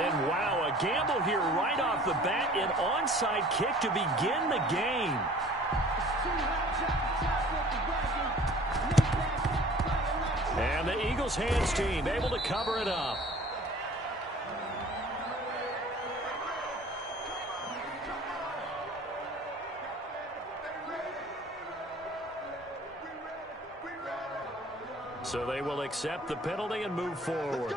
And wow, a gamble here right off the bat. An onside kick to begin the game. And the Eagles hands team able to cover it up. So they will accept the penalty and move forward.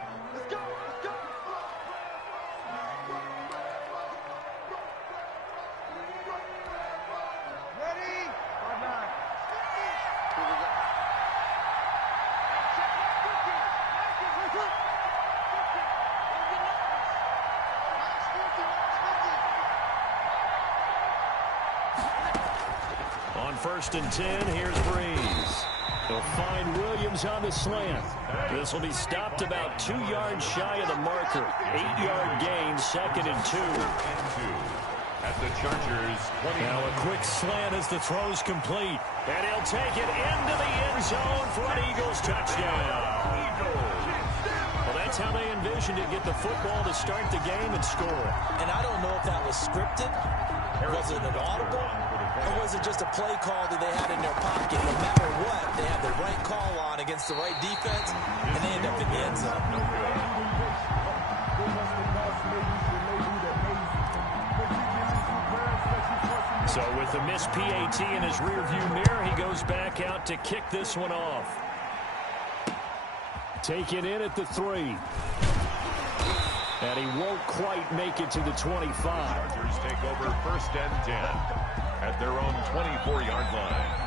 On 1st and 10, here's Breeze. He'll find Williams on the slant. This will be stopped about 2 yards shy of the marker. 8-yard gain, 2nd and 2. At the Chargers 20. Now a quick slant as the throw's complete. And he'll take it into the end zone for an Eagles touchdown. Well, that's how they envisioned it, get the football to start the game and score. And I don't know if that was scripted. Was it an audible? Or was it just a play call that they had in their pocket? No matter what, they had the right call on against the right defense, and they end up in the end zone. So with the missed PAT in his rearview mirror, he goes back out to kick this one off. Take it in at the 3. And he won't quite make it to the 25. Chargers take over 1st and 10 at their own 24-yard line.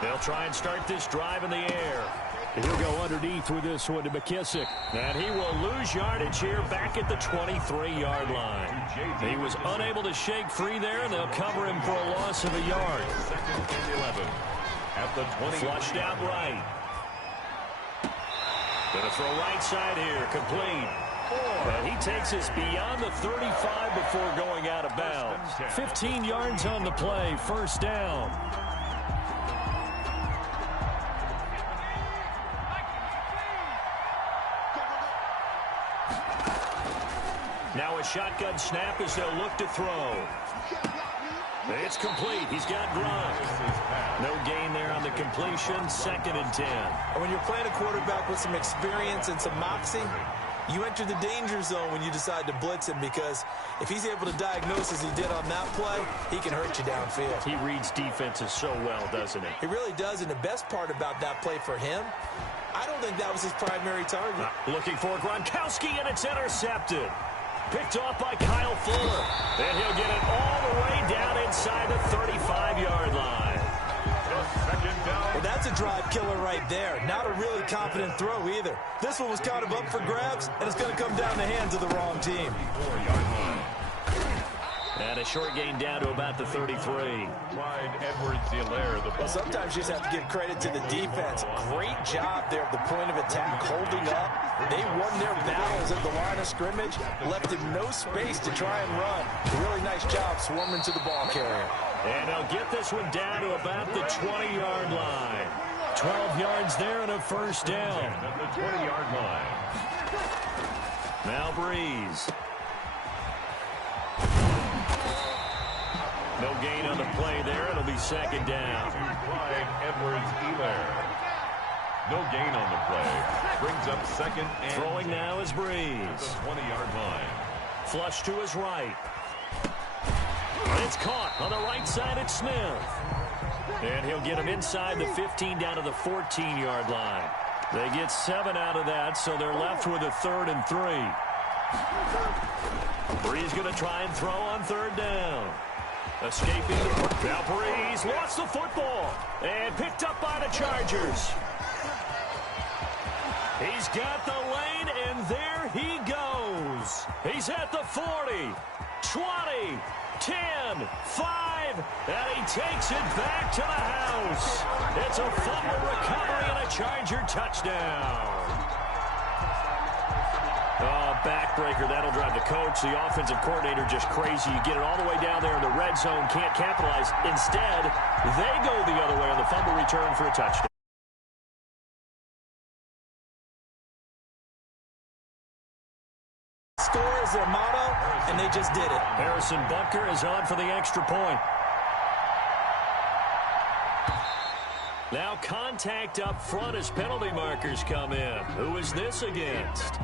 They'll try and start this drive in the air. He'll go underneath with this one to McKissick. And he will lose yardage here back at the 23-yard line. He was unable to shake free there, and they'll cover him for a loss of a yard. 2nd and 11 at the 20. Flushed out right. Gonna throw right side here, complete. And he takes us beyond the 35 before going out of bounds. 15 yards on the play, 1st down. Now a shotgun snap as they'll look to throw. It's complete. He's got Gronk. No gain there on the completion. 2nd and 10. And when you're playing a quarterback with some experience and some moxie, you enter the danger zone when you decide to blitz him, because if he's able to diagnose as he did on that play, he can hurt you downfield. He reads defenses so well, doesn't he? He really does, and the best part about that play for him, I don't think that was his primary target. Looking for Gronkowski, and it's intercepted. Picked off by Kyle Fuller. And he'll get it all the way down inside the 35-yard line. 2nd down. Well, that's a drive killer right there. Not a really confident throw either. This one was kind of up for grabs, and it's going to come down the hands of the wrong team. 4-yard line. And a short gain down to about the 33. Clyde Edwards-Helaire. Well, sometimes you just have to give credit to the defense. Great job there at the point of attack, holding up. They won their battles at the line of scrimmage, left him no space to try and run. Really nice job swarming to the ball carrier. And they'll get this one down to about the 20-yard line. 12 yards there and a 1st down. At the 20-yard line. Now Breeze. No gain on the play there. It'll be 2nd down. Clyde Edwards-Helaire. No gain on the play. Brings up 2nd and Throwing now is Breeze. 20-yard line. Flush to his right. And it's caught on the right side at Smith. And he'll get him inside the 15 down to the 14-yard line. They get 7 out of that, so they're left with a 3rd and 3. Breeze going to try and throw on 3rd down. Escaping the Valparaiso lost the football and picked up by the Chargers. He's got the lane, and there he goes. He's at the 40, 20, 10, 5, and he takes it back to the house. It's a fumble recovery and a Charger touchdown. Oh, backbreaker. That'll drive the coach, the offensive coordinator, just crazy. You get it all the way down there in the red zone, can't capitalize. Instead, they go the other way on the fumble return for a touchdown. Score is their motto, and they just did it. Harrison Butker is on for the extra point. Now contact up front as penalty markers come in. Who is this against?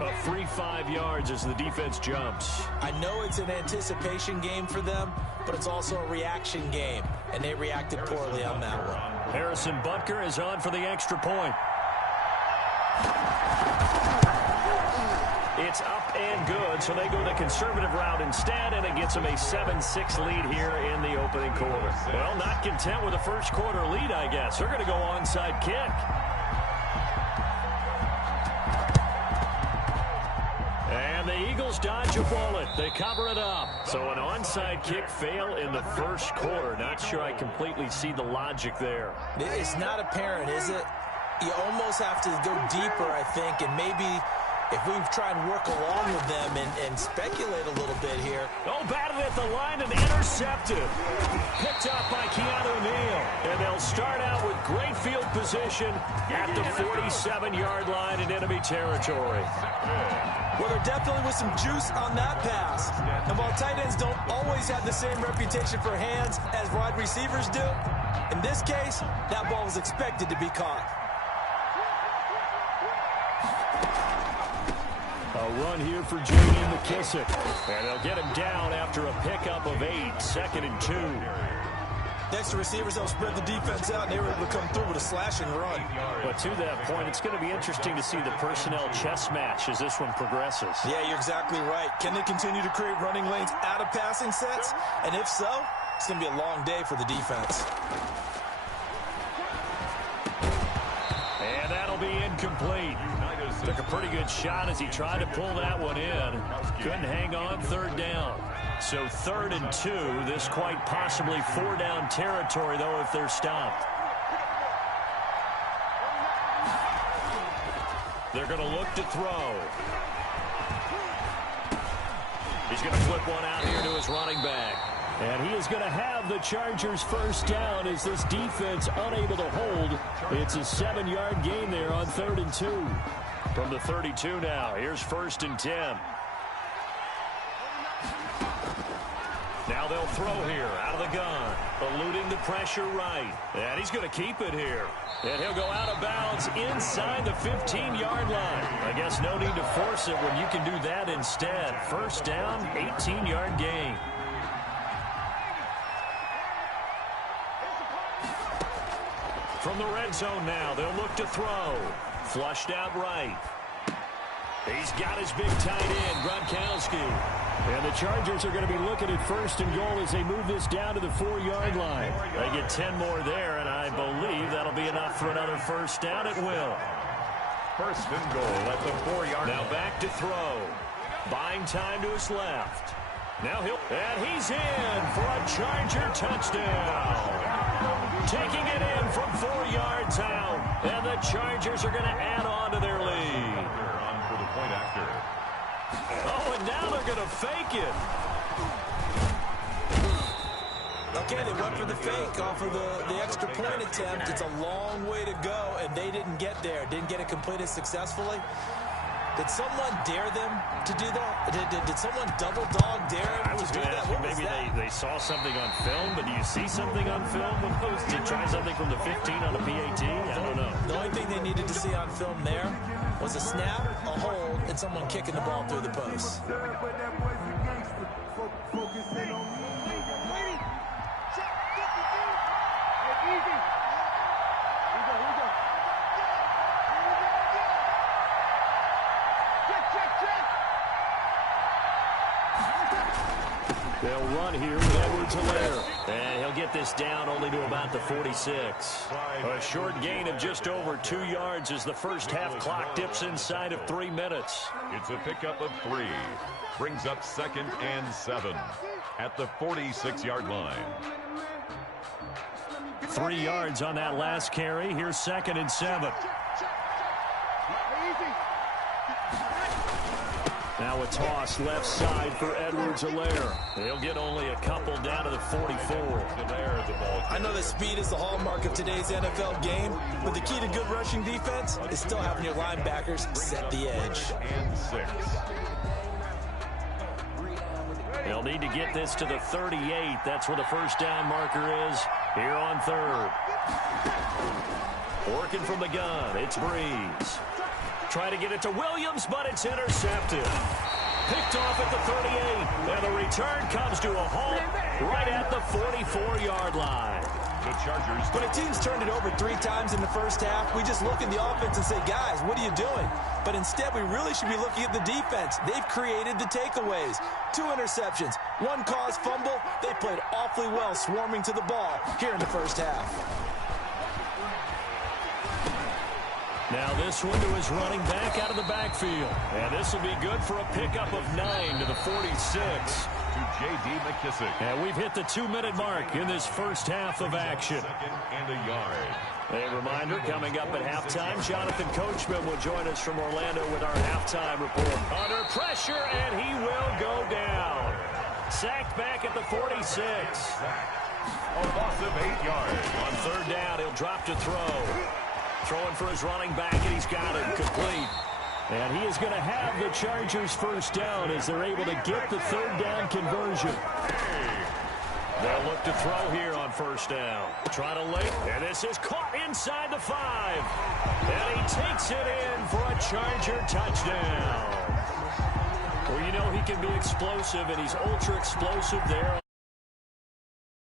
A free 5 yards as the defense jumps. I know it's an anticipation game for them, but it's also a reaction game, and they reacted poorly on that one. Harrison Butker is on for the extra point. It's up and good, so they go the conservative route instead, and it gets them a 7-6 lead here in the opening quarter. Well, not content with a first quarter lead, I guess. They're going to go onside kick. And the Eagles dodge a bullet. They cover it up. So an onside kick fail in the first quarter. Not sure I completely see the logic there. It's not apparent, is it? You almost have to go deeper, I think, and maybe if we try and work along with them and speculate a little bit here. Oh, batted at the line and intercepted. Picked up by Keanu Neal. And they'll start out with great field position at the 47-yard line in enemy territory. Well, there definitely was some juice on that pass. And while tight ends don't always have the same reputation for hands as wide receivers do, in this case, that ball was expected to be caught. A run here for J.D. McKissick. And they'll get him down after a pickup of 8, 2nd and 2. Thanks to receivers, they'll spread the defense out, and they were able to come through with a slash and run. But to that point, it's going to be interesting to see the personnel chess match as this one progresses. Yeah, you're exactly right. Can they continue to create running lanes out of passing sets? And if so, it's going to be a long day for the defense. And that'll be incomplete. Took a pretty good shot as he tried to pull that one in. Couldn't hang on, 3rd down. So 3rd and 2. This quite possibly 4-down territory, though, if they're stopped. They're going to look to throw. He's going to flip one out here to his running back. And he is going to have the Chargers first down as this defense unable to hold. It's a 7-yard gain there on 3rd and 2. From the 32 now, here's 1st and 10. Now they'll throw here out of the gun, eluding the pressure right. And he's going to keep it here. And he'll go out of bounds inside the 15-yard line. I guess no need to force it when you can do that instead. First down, 18-yard gain. From the red zone now, they'll look to throw. Flushed out right. He's got his big tight end, Gronkowski. And the Chargers are going to be looking at 1st and goal as they move this down to the 4-yard line. They get 10 more there, and I believe that'll be enough for another first down. It will. 1st and goal at the 4-yard line. Now back to throw. Buying time to his left. Now and he's in for a Charger touchdown. Taking it in from 4 yards out. And the Chargers are going to add on to their lead. On for the point after. Oh, and now they're going to fake it. Okay, they went for the fake off of the extra point attempt. It's a long way to go, and they didn't get there. Didn't get it completed successfully. Did someone dare them to do that? Did someone double dog dare them I was to do going to that? ask you, maybe they saw something on film, but do you see something on film with those? Did you try something from the 15 on a PAT? I don't know. The only thing they needed to see on film there was a snap, a hold, and someone kicking the ball through the post. They'll run here with Edwards-Helaire. And he'll get this down only to about the 46. A short gain of just over 2 yards as the first half clock dips inside of 3 minutes. It's a pickup of 3. Brings up 2nd and 7 at the 46-yard line. 3 yards on that last carry. Here's 2nd and 7. Now a toss left side for Edwards-Helaire. He'll get only a couple down to the 44. I know that speed is the hallmark of today's NFL game, but the key to good rushing defense is still having your linebackers set the edge. And 6. They'll need to get this to the 38. That's where the first down marker is here on 3rd. Working from the gun, it's Breeze. Try to get it to Williams, but it's intercepted. Picked off at the 38, and the return comes to a halt right at the 44-yard line. The Chargers. When a team's turned it over 3 times in the first half, we just look at the offense and say, guys, what are you doing? But instead, we really should be looking at the defense. They've created the takeaways. 2 interceptions, 1 caused fumble. They played awfully well swarming to the ball here in the first half. Now this one to his running back out of the backfield. And this will be good for a pickup of 9 to the 46. To J.D. McKissick. And we've hit the 2-minute mark in this first half of action. 2nd and a yard. A reminder, coming up at halftime, Jonathan Coachman will join us from Orlando with our halftime report. Under pressure, and he will go down. Sacked back at the 46. A loss of 8 yards. On 3rd down, he'll drop to throw. Throwing for his running back, and he's got it complete. And he is going to have the Chargers first down as they're able to get the 3rd down conversion. They'll look to throw here on 1st down. Try to late, and this is caught inside the 5. And he takes it in for a Charger touchdown. Well, you know he can be explosive, and he's ultra explosive there.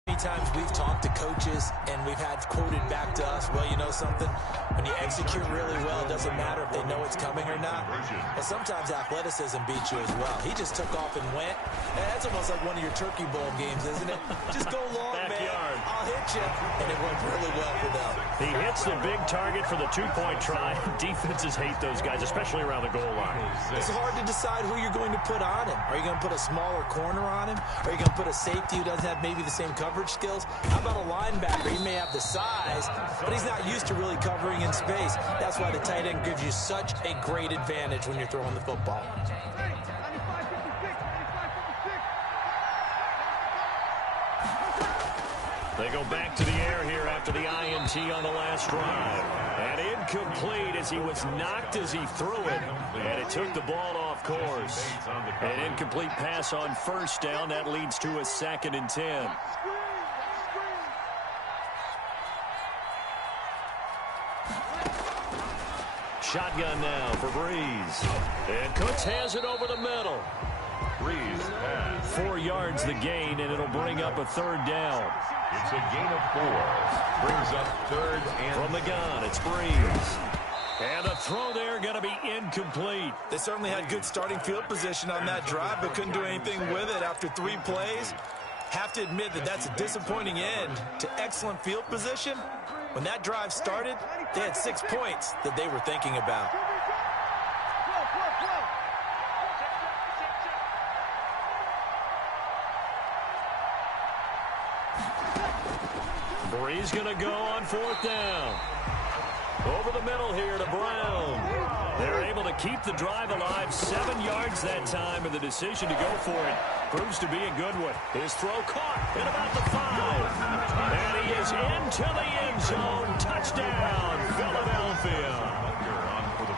Many times we've talked to coaches and we've had quoted back to us, well, you know something? When you execute really well, it doesn't matter if they know it's coming or not. But sometimes athleticism beats you as well. He just took off and went. That's almost like one of your Turkey Bowl games, isn't it? Just go long, man. I'll hit you. And it went really well for them. He hits the big target for the 2-point try. Defenses hate those guys, especially around the goal line. It's hard to decide who you're going to put on him. Are you going to put a smaller corner on him? Are you going to put a safety who doesn't have maybe the same coverage skills? How about a linebacker? He may have the size, but he's not used to really covering in space. That's why the tight end gives you such a great advantage when you're throwing the football. They go back to the air here after the INT on the last drive. And incomplete as he was knocked as he threw it. And it took the ball off course. An incomplete pass on 1st down. That leads to a 2nd and 10. Shotgun now for Breeze. And Cooks has it over the middle. Breeze pass. 4 yards the gain, and it'll bring up a 3rd down. It's a gain of 4. Brings up 3rd and... From the gun, it's Breeze. And the throw there going to be incomplete. They certainly had good starting field position on that drive, but couldn't do anything with it after 3 plays. Have to admit that that's a disappointing end to excellent field position. When that drive started, they had 6 points that they were thinking about. Breeze going to go on 4th down. Over the middle here to Brown. They're able to keep the drive alive. 7 yards that time, and the decision to go for it proves to be a good one. His throw caught at about the 5. And he is into the end zone. Touchdown, Philadelphia.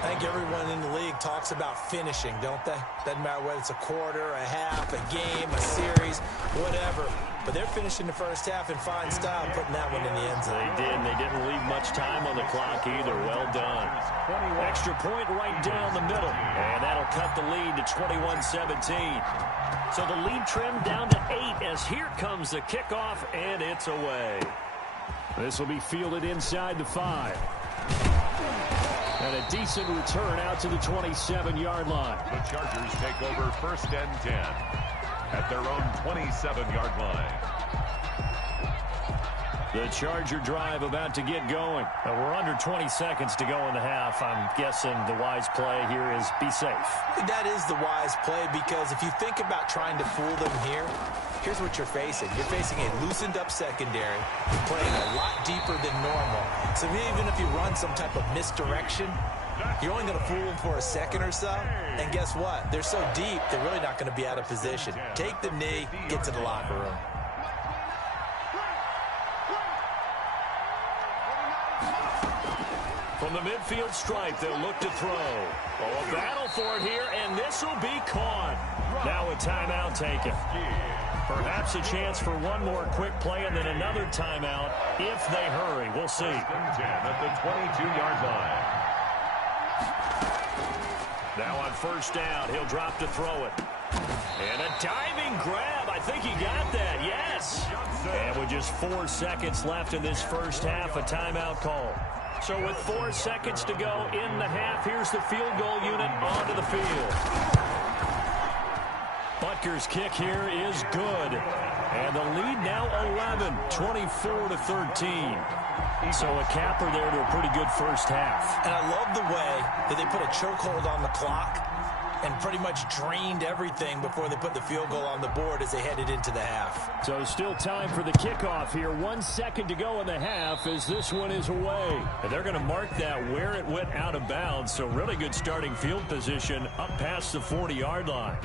I think everyone in the league talks about finishing, don't they? Doesn't matter whether it's a quarter, a half, a game, a series, whatever. But they're finishing the first half in fine style, putting that one in the end zone. They did, and they didn't leave much time on the clock either. Well done. Extra point right down the middle, and that'll cut the lead to 21-17. So the lead trimmed down to 8 as here comes the kickoff, and it's away. This will be fielded inside the 5. And a decent return out to the 27-yard line. The Chargers take over 1st and 10. at their own 27-yard line. The Charger drive about to get going. We're under 20 seconds to go in the half. I'm guessing the wise play here is be safe. That is the wise play, because if you think about trying to fool them here, here's what you're facing. You're facing a loosened up secondary, playing a lot deeper than normal. So even if you run some type of misdirection, you're only going to fool them for a second or so. And guess what? They're so deep, they're really not going to be out of position. Take the knee, get to the locker room. From the midfield stripe, they'll look to throw. Oh, a battle for it here, and this will be caught. Now a timeout taken. Perhaps a chance for one more quick play and then another timeout if they hurry. We'll see. 10 at the 22-yard line. Now on first down, he'll drop to throw it. And a diving grab. I think he got that. Yes. And with just 4 seconds left in this first half, a timeout call. So with 4 seconds to go in the half, here's the field goal unit onto the field. Butker's kick here is good. And the lead now 11, 24-13. So a capper there to a pretty good first half. And I love the way that they put a chokehold on the clock and pretty much drained everything before they put the field goal on the board as they headed into the half. So still time for the kickoff here. 1 second to go in the half as this one is away. And they're going to mark that where it went out of bounds. So really good starting field position up past the 40-yard line.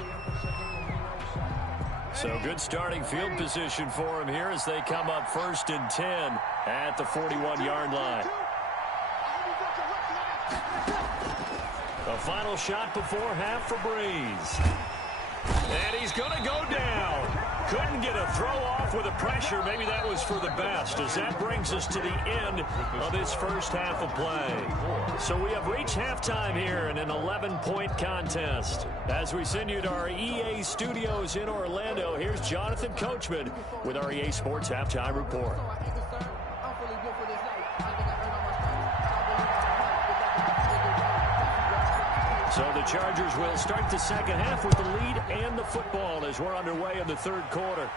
So good starting field position for them here as they come up 1st and 10 at the 41-yard line. The final shot before half for Breeze. And he's going to go down. Couldn't get a throw off with the pressure. Maybe that was for the best, as that brings us to the end of this first half of play. So we have reached halftime here in an 11-point contest. As we send you to our EA studios in Orlando, here's Jonathan Coachman with our EA Sports Halftime Report. So the Chargers will start the second half with the lead and the football as we're underway in the third quarter.